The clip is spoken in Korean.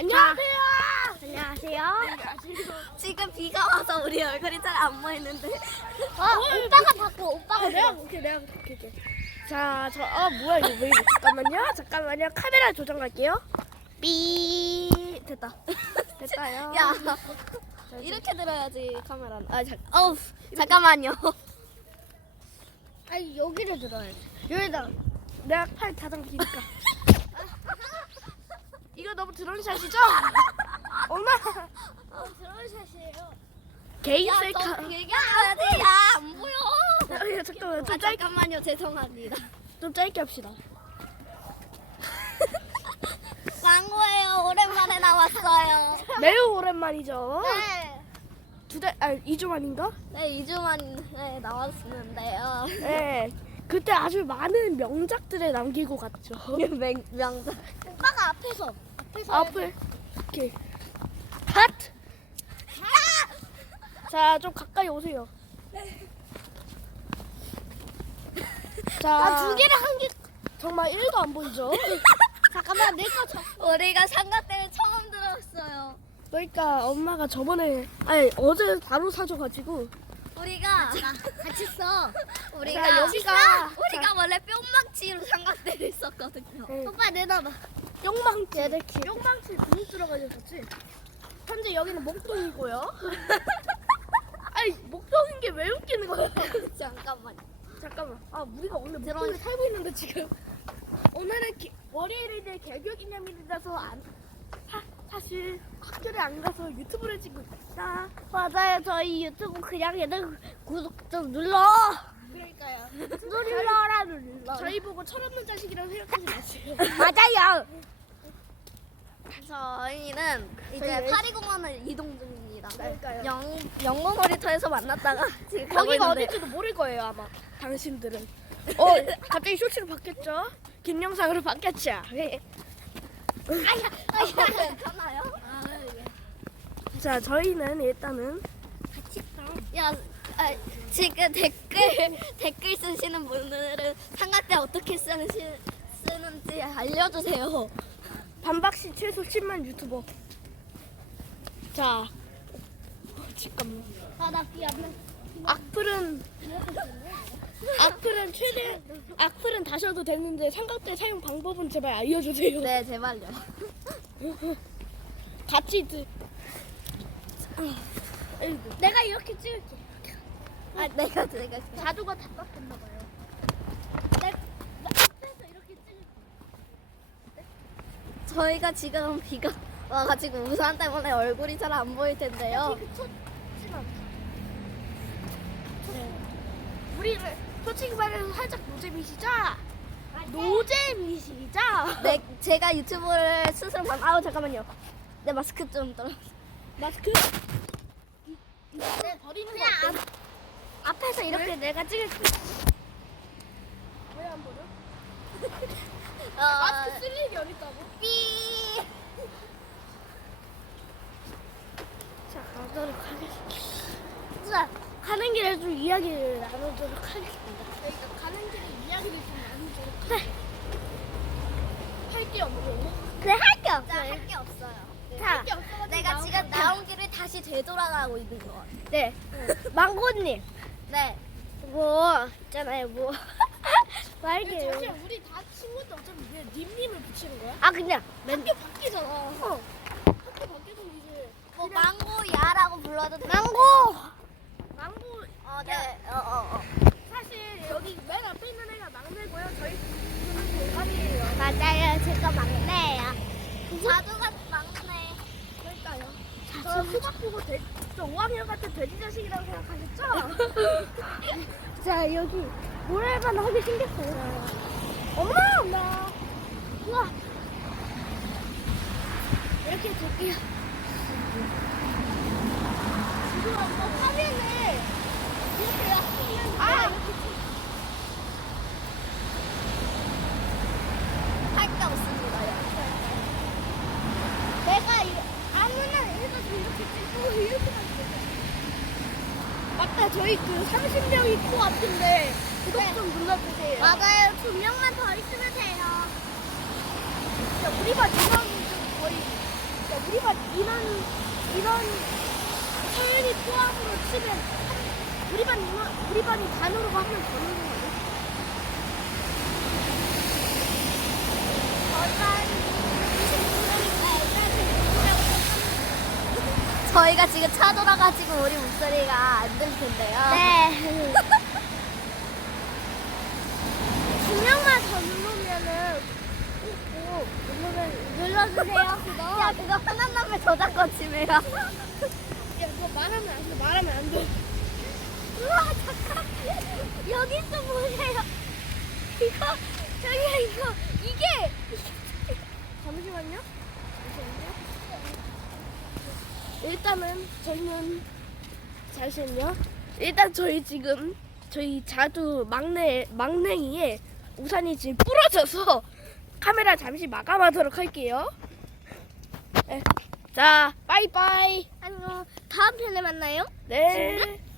안녕하세요. 안녕하세요. 지금 비가 와서 우리 얼굴이 잘 안 보이는데. 오빠가 바꿔. 오빠가 내가 볼게. 자, 뭐야 이거 왜 이래? 잠깐만요. 카메라 조정할게요. 삐 됐다. 됐다요. 야, 이렇게 들어야지 카메라는. 잠깐만요. 아니 여기를 들어야지. 여기다. 내가 팔 다정기니까. 이거 너무 드론샷이죠? 엄마. 드론샷이에요. 개인 야, 셀카. 너 얘기해야지. 야, 안 보여. 야, 잠깐만. 좀 짧게 잠깐만요. 죄송합니다. 좀 짧게 합시다. 망고예요. 오랜만에 나왔어요. 매우 오랜만이죠. 네. 2주 만인가? 네, 2주 만에 나왔었는데요. 네. 그때 아주 많은 명작들을 남기고 갔죠. 명작. 오빠가 앞을 이렇게 핫. 자, 좀 가까이 오세요. 자, 두 개를 한 개. 정말 1도 안 보이죠? 잠깐만, 내가 우리가 삼각대를 처음 들었어요. 그러니까 엄마가 어제 바로 사줘가지고. 우리가 같이 써. 우리가 자, 여기가 원래 뿅망치로 삼각대를 썼거든요. 네. 오빠 내놔봐. 뿅망치 분이 들어가지고 졌지. 현재 여기는 목동이고요. 아니 목동인 게 왜 웃기는 거야? 잠깐만. 잠깐만. 우리가 오늘 들어- 목동에 살고 있는데 지금 오늘은 월요일인데 개교 기념일이라서 사실 학교를 안 가서 유튜브를 찍고 있다. 맞아요. 저희 유튜브 그냥 얘들 구독 좀 눌러. 그러니까요. 눌러. 저희 보고 철없는 자식이라고 생각하지 마세요. 맞아요. 저희는 이제 저희 파리공원을 이동 중입니다. 그러니까요. 영문 놀이터에서 만났다가 지금 가고 거기가 있는데. 어딘지도 모를 거예요 아마 당신들은. 갑자기 쇼츠로 바뀌었죠? 긴 영상으로 바뀌었죠? 네. 괜찮아요? 자, 저희는 일단은 야, 지금 댓글 쓰시는 분들은 삼각대 어떻게 쓰는지 알려주세요. 반박시 최소 10만 유튜버. 자, 잠깐만. 나 미안해. 악플은 다셔도 되는데 삼각대 사용 방법은 제발 알려주세요. 네, 제발요. 같이 내가 이렇게 찍을게. 내가 자두가 답답했나 봐요. 내가 앞에서 이렇게 찍을게. 저희가 지금 비가 와가지고 우산 때문에 얼굴이 잘 안 보일 텐데요. 우리를 솔직히 말해서 살짝 노잼이시죠? 노잼이시죠? 네, 제가 유튜브를 스스로 잠깐만요. 내 마스크 좀 떨어. 마스크? 네, 버리는 거 그냥 어때? 앞에서 이렇게 내가 찍을게. 왜 안 버려? 아, 마스크 쓸 일이 어딨다고? 삐. 자, 가도록 하겠습니다. 자, 가는 길에 좀 이야기를 나누도록 하겠습니다. 저희가 가는 길에 이야기를 좀 나누도록 하겠습니다. 할게 없고. 네, 할 게 없어요. 할 게 없어요. 자, 할게 없어가지고 내가 지금 나온 길을 다시 되돌아가고 있는 거 같아. 네. 망고님. 네. 뭐 있잖아요 뭐 말게요. 잠시만 우리 다 친구인데 어차피 왜 님님을 붙이는 거야? 그냥 학교 바뀌잖아. 어. 학교 바뀌어서 이제 뭐 망고야라고 불러도 돼. 망고. 네. 사실 여기 맨 앞에 있는 애가 막내고요. 저희 둘은 동갑이에요. 맞아요. 제가 막내예요. 자두가 막내. 그러니까요. 저 수박 보고 저 5학년 같은 돼지 자식이라고 생각하셨죠? 자, 여기 모래만 하게 생겼어요. 엄마. 우와. 이렇게 줄게요. 지금 화면을 이렇게 이렇게 할 게 없습니다. 내가 아무나 해가지고 이렇게 찍고 이렇게 하면 돼. 맞다, 저희 그 30명이 코앞인데 구독 좀 눌러주세요. 맞아요. 2명만 더 있으면 돼요. 우리 반 인원이 좀 거의 우리 반 인원 서윤이 포함으로 치면 우리 반이 반으로 하면 되는 거 아니야? 저희가 지금 차 돌아가지고 우리 목소리가 안 들릴 텐데요. 네. 두 명만 더 누르면은 꼭 눌러주세요. 그거. 야, 그거 화난 남의 저작권 침해야. 야, 그거 말하면 안 돼. 말하면 안 돼. 우와, 잠깐. 여기 좀 보세요. 이거, 저기요, 이게. 잠시만요. 일단은 저희는 잠시만요. 일단 저희 자두 막냉이에 우산이 지금 부러져서 카메라 잠시 마감하도록 할게요. 네. 자, 빠이빠이. 안녕. 다음 편에 만나요. 네.